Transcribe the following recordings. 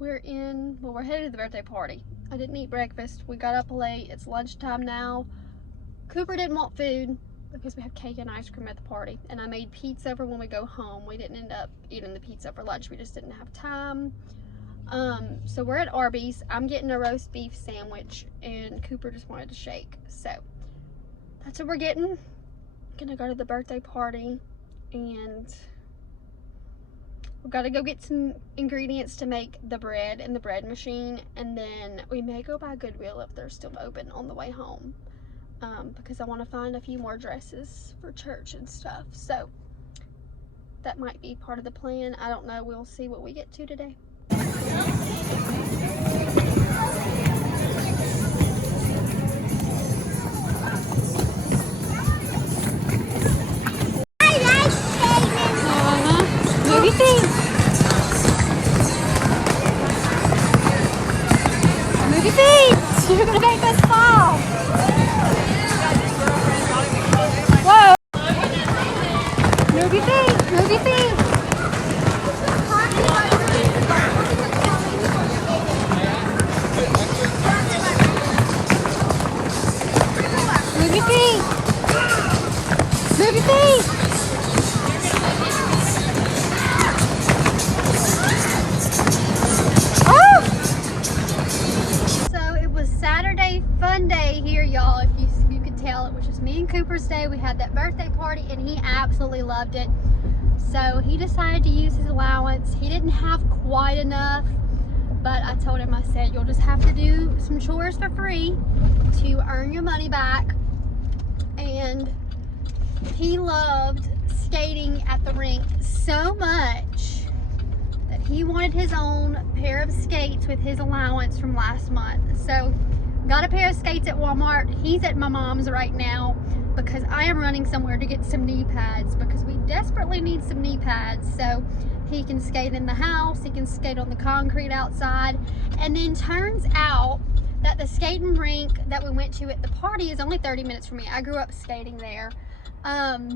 we're headed to the birthday party. I didn't eat breakfast. We got up late. It's lunchtime now. Cooper didn't want food because we have cake and ice cream at the party. And I made pizza for when we go home. We didn't end up eating the pizza for lunch. We just didn't have time. So we're at Arby's. I'm getting a roast beef sandwich and Cooper just wanted a shake. So that's what we're getting. Gonna go to the birthday party and we've got to go get some ingredients to make the bread in the bread machine, and then we may go by Goodwill if they're still open on the way home, because I want to find a few more dresses for church and stuff. So that might be part of the plan. I don't know. We'll see what we get to today. Movie theme. Movie theme. You're gonna make us fall. Whoa. Movie theme. Movie theme. Movie theme. Movie theme. Saturday fun day here, y'all. If you could tell, it was just me and Cooper's day. We had that birthday party and he absolutely loved it. So he decided to use his allowance. He didn't have quite enough, but I told him, I said, you'll just have to do some chores for free to earn your money back. And he loved skating at the rink so much that he wanted his own pair of skates with his allowance from last month. So got a pair of skates at Walmart. He's at my mom's right now because I am running somewhere to get some knee pads because we desperately need some knee pads so he can skate in the house, he can skate on the concrete outside. And then turns out that the skating rink that we went to at the party is only 30 minutes from me. I grew up skating there. But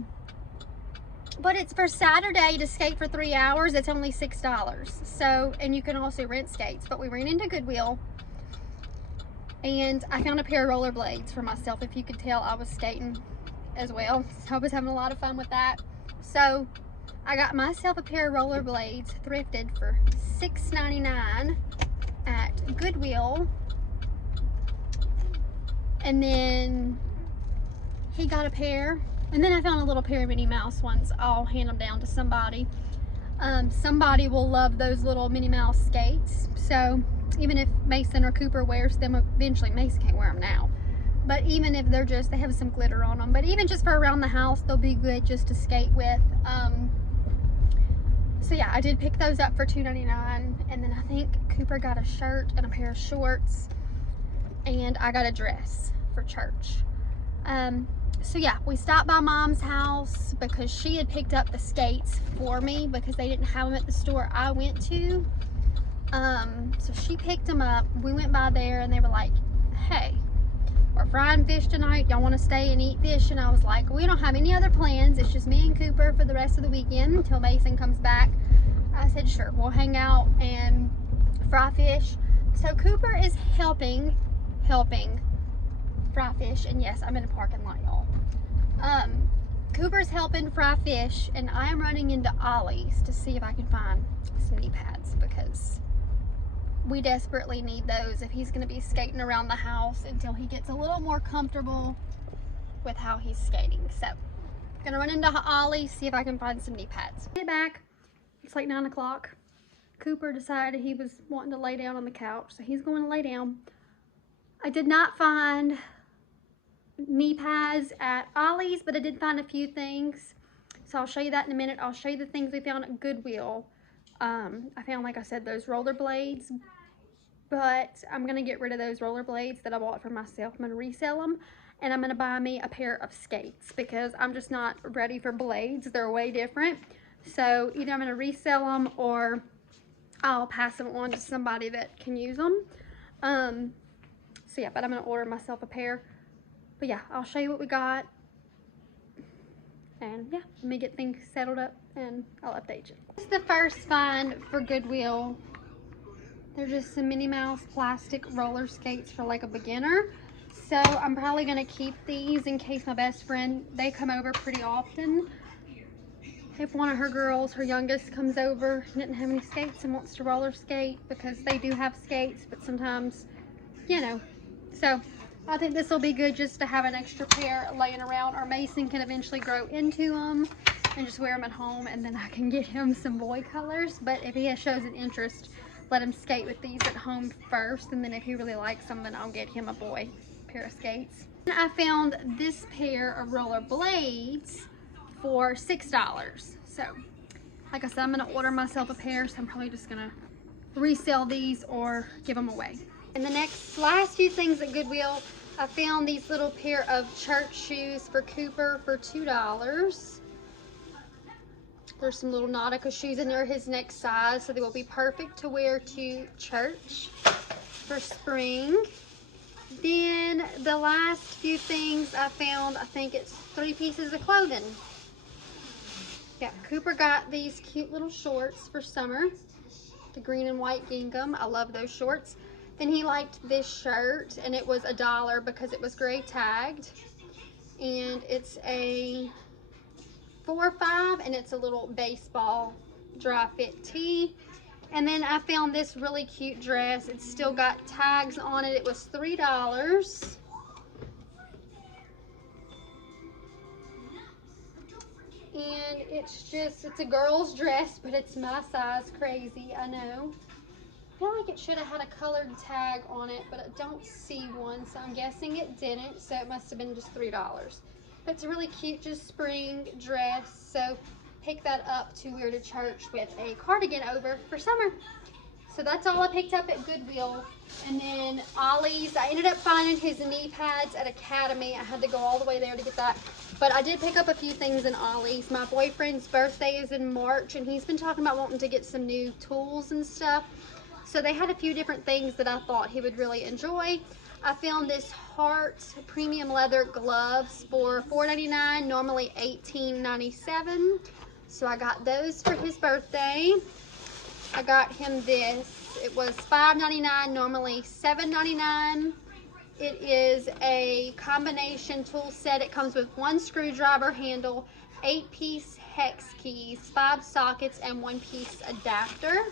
it's for Saturday to skate for 3 hours. It's only $6. So, and you can also rent skates. But we ran into Goodwill and I found a pair of rollerblades for myself. If you could tell, I was skating as well. So I was having a lot of fun with that. So I got myself a pair of rollerblades thrifted for $6.99 at Goodwill. And then he got a pair. And then I found a little pair of Minnie Mouse ones. I'll hand them down to somebody. Somebody will love those little Minnie Mouse skates. So even if Mason or Cooper wears them, eventually Mason can't wear them now. But even if they're just, they have some glitter on them. But even just for around the house, they'll be good just to skate with. So yeah, I did pick those up for $2.99. And then I think Cooper got a shirt and a pair of shorts. And I got a dress for church. So yeah, we stopped by Mom's house because she had picked up the skates for me because they didn't have them at the store I went to. So she picked them up. We went by there and they were like, hey, we're frying fish tonight. Y'all want to stay and eat fish? And I was like, we don't have any other plans. It's just me and Cooper for the rest of the weekend until Mason comes back. I said, sure, we'll hang out and fry fish. So Cooper is helping fry fish, and yes, I'm in a parking lot, y'all. Cooper's helping fry fish, and I am running into Ollie's to see if I can find some knee pads because we desperately need those if he's going to be skating around the house until he gets a little more comfortable with how he's skating. So, gonna run into Ollie's, see if I can find some knee pads. Get back. It's like 9 o'clock. Cooper decided he was wanting to lay down on the couch, so he's going to lay down. I did not find knee pads at Ollie's, but I did find a few things. So I'll show you that in a minute. I'll show you the things we found at Goodwill. I found, like I said, those rollerblades, but I'm going to get rid of those rollerblades that I bought for myself. I'm going to resell them, and I'm going to buy me a pair of skates because I'm just not ready for blades. They're way different. So either I'm going to resell them or I'll pass them on to somebody that can use them. So yeah, but I'm going to order myself a pair. But yeah, I'll show you what we got. And yeah, let me get things settled up and I'll update you. This is the first find for Goodwill. They're just some Minnie Mouse plastic roller skates for like a beginner. So I'm probably gonna keep these in case my best friend, they come over pretty often. If one of her girls, her youngest, comes over and didn't have any skates and wants to roller skate, because they do have skates, but sometimes, you know. So I think this will be good just to have an extra pair laying around, or Mason can eventually grow into them and just wear them at home, and then I can get him some boy colors. But if he shows an interest, let him skate with these at home first, and then if he really likes them, then I'll get him a boy pair of skates. And I found this pair of roller blades for $6. So like I said, I'm gonna order myself a pair, so I'm probably just gonna resell these or give them away. And the last few things at Goodwill, I found these little pair of church shoes for Cooper for $2. There's some little Nautica shoes in there, his next size, so they will be perfect to wear to church for spring. Then the last few things I found, I think it's 3 pieces of clothing. Yeah, Cooper got these cute little shorts for summer, the green and white gingham. I love those shorts. Then he liked this shirt, and it was $1 because it was gray tagged, and it's a 4-5, and it's a little baseball dry fit tee. And then I found this really cute dress. It's still got tags on it. It was $3. And it's a girl's dress, but it's my size. Crazy, I know. I feel like it should have had a colored tag on it, but I don't see one, so I'm guessing it didn't, so it must have been just $3. But it's a really cute, just spring dress, so pick that up to wear to church with a cardigan over for summer. So that's all I picked up at Goodwill. And then Ollie's, I ended up finding his knee pads at Academy. I had to go all the way there to get that. But I did pick up a few things in Ollie's. My boyfriend's birthday is in March, and he's been talking about wanting to get some new tools and stuff. So they had a few different things that I thought he would really enjoy. I found this Heart premium leather gloves for $4.99, normally $18.97. So I got those for his birthday. I got him this. It was $5.99, normally $7.99. It is a combination tool set. It comes with 1 screwdriver handle, 8-piece hex keys, 5 sockets, and 1-piece adapter.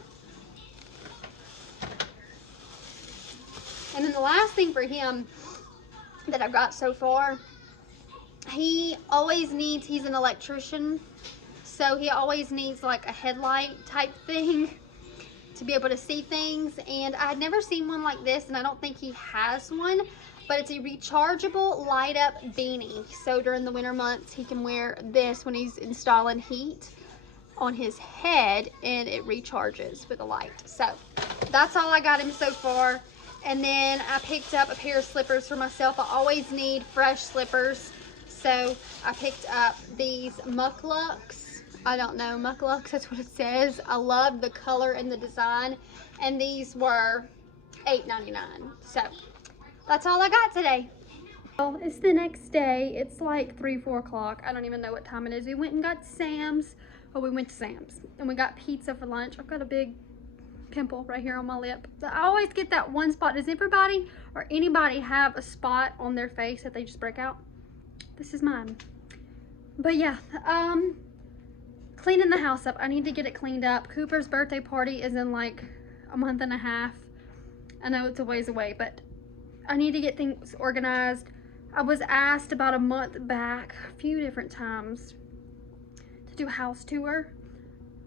And then the last thing for him that I've got so far, he always needs, he's an electrician, so he always needs like a headlight type thing to be able to see things. And I had never seen one like this, and I don't think he has one, but it's a rechargeable light up beanie. So during the winter months, he can wear this when he's installing heat on his head, and it recharges with a light. So that's all I got him so far. And then I picked up a pair of slippers for myself. I always need fresh slippers, so I picked up these Mucklucks. I don't know, Mucklucks, that's what it says. I love the color and the design, and these were $8.99. So that's all I got today. Well, it's the next day. It's like 3-4 o'clock. I don't even know what time it is. We went and got Sam's. Well, we went to Sam's and we got pizza for lunch. I've got a big pimple right here on my lip. I always get that one spot. Does everybody or anybody have a spot on their face that they just break out? This is mine. But yeah, cleaning the house up. I need to get it cleaned up. Cooper's birthday party is in like a month and a half. I know it's a ways away, but I need to get things organized. I was asked about a month back, a few different times, to do a house tour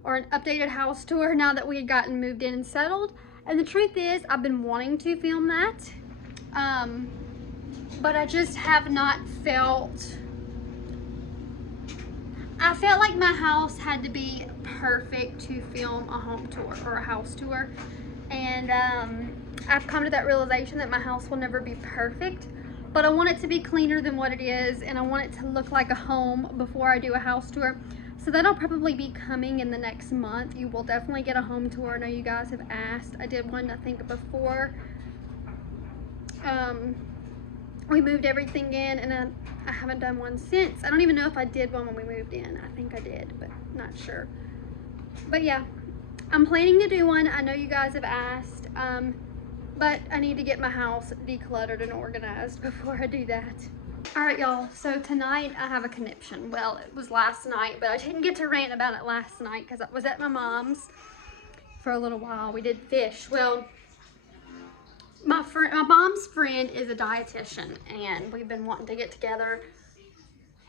or an updated house tour now that we had gotten moved in and settled. And the truth is, I've been wanting to film that, but I just have not felt, I felt like my house had to be perfect to film a home tour or a house tour. And I've come to that realization that my house will never be perfect, but I want it to be cleaner than what it is, and I want it to look like a home before I do a house tour. So that'll probably be coming in the next month. You will definitely get a home tour. I know you guys have asked. I did one, I think, before we moved everything in, and I haven't done one since. I don't even know if I did one when we moved in. I think I did, but not sure. But yeah, I'm planning to do one. I know you guys have asked, but I need to get my house decluttered and organized before I do that. All right, y'all, so tonight I have a conniption. Well, it was last night, but I didn't get to rant about it last night because I was at my mom's for a little while. We did fish. Well, my mom's friend is a dietitian, and we've been wanting to get together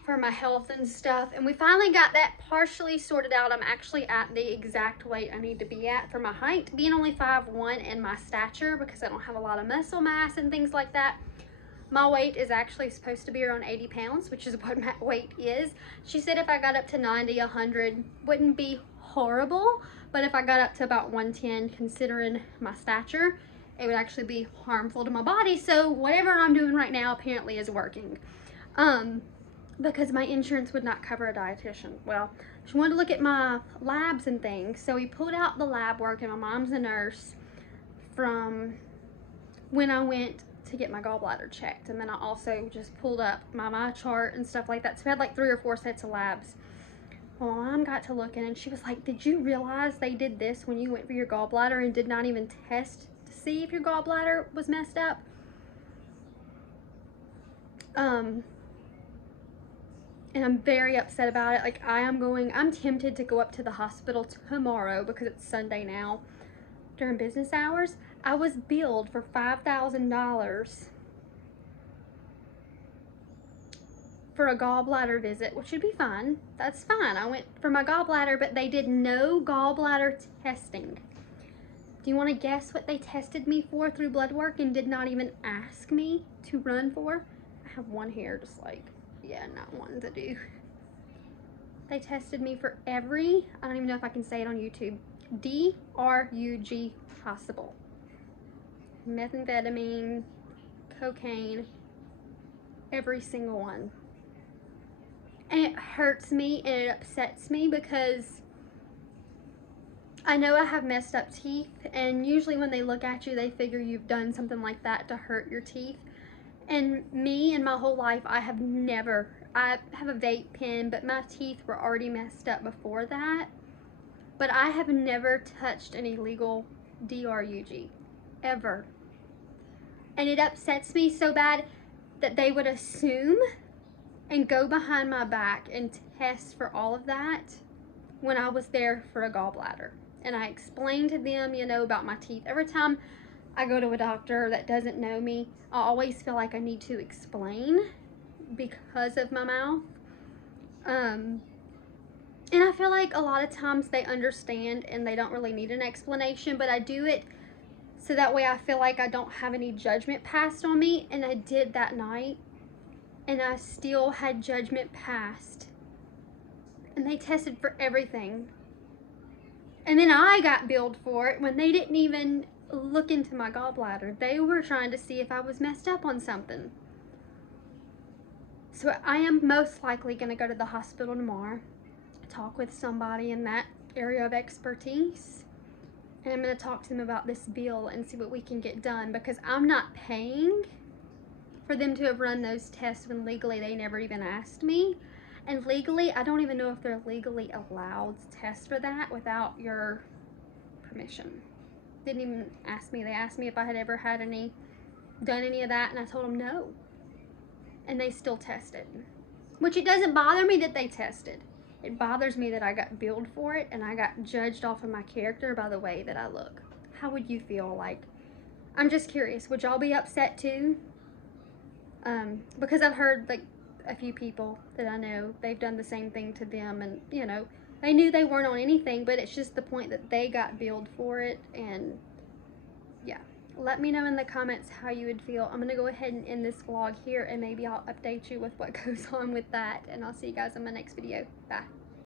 for my health and stuff, and we finally got that partially sorted out. I'm actually at the exact weight I need to be at for my height, being only 5'1", and my stature, because I don't have a lot of muscle mass and things like that. My weight is actually supposed to be around 80 pounds, which is what my weight is. She said if I got up to 90, 100 wouldn't be horrible, but if I got up to about 110, considering my stature, it would actually be harmful to my body. So whatever I'm doing right now apparently is working. Because my insurance would not cover a dietitian. Well, she wanted to look at my labs and things, so we pulled out the lab work, and my mom's a nurse, from when I went to get my gallbladder checked. And then I also just pulled up my chart and stuff like that. So we had like 3 or 4 sets of labs. Well, my mom got to looking, and she was like, did you realize they did this when you went for your gallbladder and did not even test to see if your gallbladder was messed up? And I'm very upset about it. Like, I'm tempted to go up to the hospital tomorrow, because it's Sunday now, during business hours. I was billed for $5,000 for a gallbladder visit, which would be fine. That's fine. I went for my gallbladder, but they did no gallbladder testing. Do you want to guess what they tested me for through blood work and did not even ask me to run for? I have one here, just like, yeah, not one to do. They tested me for every, I don't even know if I can say it on YouTube, DRUG possible. Methamphetamine, cocaine, every single one. And it hurts me and it upsets me, because I know I have messed up teeth, and usually when they look at you, they figure you've done something like that to hurt your teeth. And me, in my whole life, I have I have a vape pen, but my teeth were already messed up before that. But I have never touched an illegal DRUG, ever. And it upsets me so bad that they would assume and go behind my back and test for all of that when I was there for a gallbladder. And I explained to them, you know, about my teeth. Every time I go to a doctor that doesn't know me, I always feel like I need to explain because of my mouth. And I feel like a lot of times they understand and they don't really need an explanation, but I do it so that way I feel like I don't have any judgment passed on me. And I did that night, and I still had judgment passed. And they tested for everything. And then I got billed for it when they didn't even look into my gallbladder. They were trying to see if I was messed up on something. So I am most likely going to go to the hospital tomorrow, talk with somebody in that area of expertise, and I'm going to talk to them about this bill and see what we can get done, because I'm not paying for them to have run those tests when legally they never even asked me. And legally, I don't even know if they're legally allowed to test for that without your permission. Didn't even ask me. They asked me if I had ever had done any of that, and I told them no. And they still tested. Which, it doesn't bother me that they tested. It bothers me that I got billed for it, and I got judged off of my character by the way that I look. How would you feel? Like, I'm just curious. Would y'all be upset too? Because I've heard, like, a few people that I know, they've done the same thing to them, and, you know, they knew they weren't on anything, but it's just the point that they got billed for it. And yeah, let me know in the comments how you would feel. I'm gonna go ahead and end this vlog here, and maybe I'll update you with what goes on with that, and I'll see you guys in my next video. Bye.